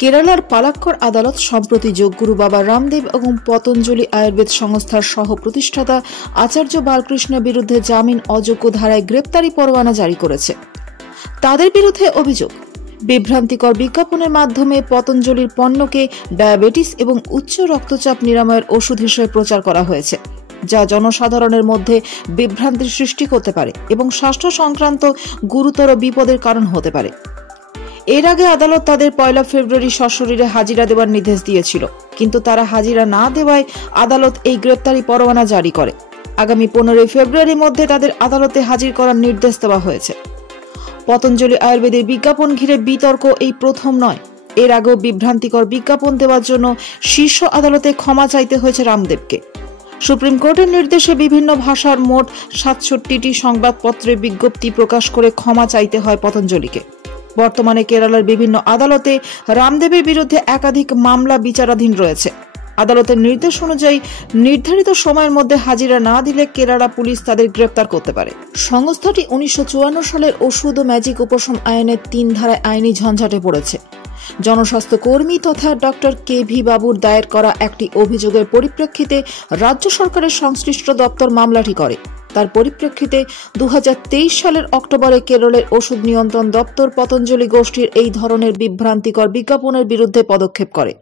কেরালার পালাক্কড় আদালত সম্প্রতি যোগগুরু বাবা রামদেব এবং পতঞ্জলি আয়ুর্বেদ সংস্থার সহ প্রতিষ্ঠাতা আচার্য বালকৃষ্ণের বিরুদ্ধে জামিন অযোগ্য ধারায় গ্রেপ্তারি পরোয়ানা জারি করেছে। তাদের বিরুদ্ধে অভিযোগ, বিভ্রান্তিকর বিজ্ঞাপনের মাধ্যমে পতঞ্জলির পণ্যকে ডায়াবেটিস এবং উচ্চ রক্তচাপ নিরাময়ের ওষুধ হিসেবে প্রচার করা হয়েছে, যা জনসাধারণের মধ্যে বিভ্রান্তির সৃষ্টি করতে পারে এবং স্বাস্থ্য সংক্রান্ত গুরুতর বিপদের কারণ হতে পারে। এর আগে আদালত তাদের 1 ফেব্রুয়ারি সশরীরে হাজিরা দেওয়ার নির্দেশ দিয়েছিল, কিন্তু তারা হাজিরা না দেওয়ায় আদালত এই গ্রেপ্তারি পরোয়ানা জারি করে। আগামী 15 ফেব্রুয়ারির মধ্যে তাদের আদালতে হাজির করার নির্দেশ দেওয়া হয়েছে। পতঞ্জলি আয়ুর্বেদের বিজ্ঞাপন ঘিরে বিতর্ক এই প্রথম নয়। এর আগেও বিভ্রান্তিকর বিজ্ঞাপন দেওয়ার জন্য শীর্ষ আদালতে ক্ষমা চাইতে হয়েছে রামদেবকে। সুপ্রিম কোর্টের নির্দেশে বিভিন্ন ভাষার মোট 67টি সংবাদপত্রে বিজ্ঞপ্তি প্রকাশ করে ক্ষমা চাইতে হয় পতঞ্জলিকে। বর্তমানে কেরালার বিভিন্ন আদালতে রামদেবের বিরুদ্ধে একাধিক মামলা বিচারাধীন রয়েছে। আদালতের নির্দেশ অনুযায়ী নির্ধারিত সময়ের মধ্যে হাজিরা না দিলে কেরালা পুলিশ তাদের গ্রেপ্তার করতে পারে। সংস্থাটি 1954 সালের ওষুধ ও ম্যাজিক উপশম আইনের 3 ধারায় আইনি ঝঞ্ঝাটে পড়েছে। জনস্বাস্থ্য কর্মী তথা ডক্টর কে.ভি. বাবুর দায়ের করা একটি অভিযোগের পরিপ্রেক্ষিতে রাজ্য সরকারের সংশ্লিষ্ট দপ্তর মামলাটি করে। তার পরিপ্রেক্ষিতে 2023 সালের অক্টোবরে কেরলের ওষুধ নিয়ন্ত্রণ দপ্তর পতঞ্জলি গোষ্ঠীর এই ধরনের বিভ্রান্তিকর বিজ্ঞাপনের বিরুদ্ধে পদক্ষেপ করে।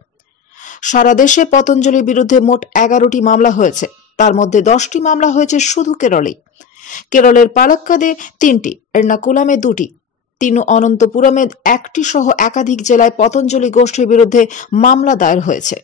সারা দেশে পতঞ্জলির বিরুদ্ধে মোট 11টি মামলা হয়েছে, তার মধ্যে 10টি মামলা হয়েছে শুধু কেরলেই। কেরলের পালাক্কাদে 3টি, এর্নাকুলামে 2টি, তিরুঅনন্তপুরমে 1টি সহ একাধিক জেলায় পতঞ্জলি গোষ্ঠীর বিরুদ্ধে মামলা দায়ের হয়েছে।